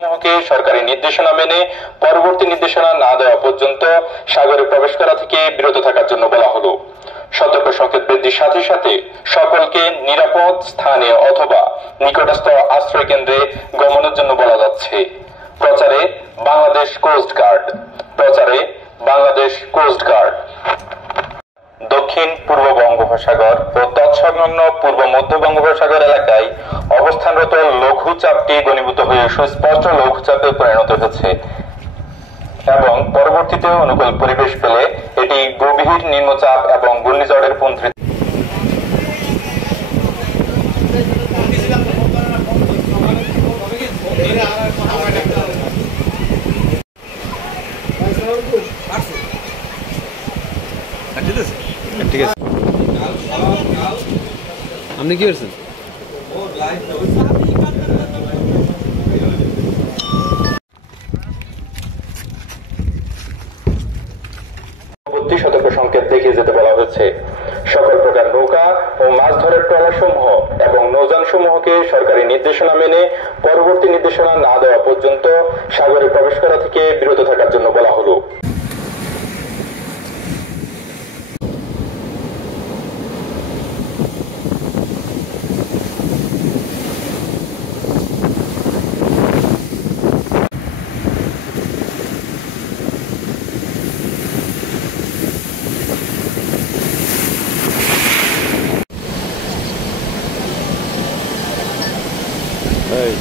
কে সরকারি নির্দেশনা মেনে পরবর্তী নির্দেশনা না দেওয়া পর্যন্ত সাগরে প্রবেশ করা থেকে বিরত থাকার জন্য বলা হলো। সতর্ক সংকেত বৃদ্ধির সাথে সাথে সকলকে নিরাপদ স্থানে অথবা নিকটস্থ আশ্রয় কেন্দ্রে গমনের জন্য বলা যাচ্ছে। প্রচারে বাংলাদেশ কোস্ট গার্ড। দক্ষিণ পূর্ব বঙ্গোপসাগর ও তৎসংলগ্ন পূর্ব মধ্য বঙ্গোপসাগর এলাকায় অবস্থানরত লঘুচাপটি ঘনীভূত হয়ে সুস্পষ্ট লঘুচাপে পরিণত হয়েছে এবং পরবর্তীতে অনুকূল পরিবেশ পেলে এটি গভীর নিম্নচাপ এবং ঘূর্ণিঝড়ের পরিণত ঠিক আছে আপনি কি করছেন? সতর্ক সংকেত দেখিয়ে যেতে বলা হয়েছে। সকল প্রকার নৌকা ও মাছ ধরার ট্রলার সমূহ এবং নৌযান সমূহকে সরকারি নির্দেশনা মেনে পরবর্তী নির্দেশনা না দেওয়া পর্যন্ত সাগরে প্রবেশ করা থেকে বিরত থাকার জন্য বলা হলো। Hey.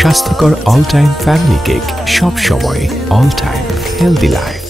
স্বাস্থ্যকর অল টাইম ফ্যামিলি কেক, সব সময় অল টাইম হেলদি লাইফ।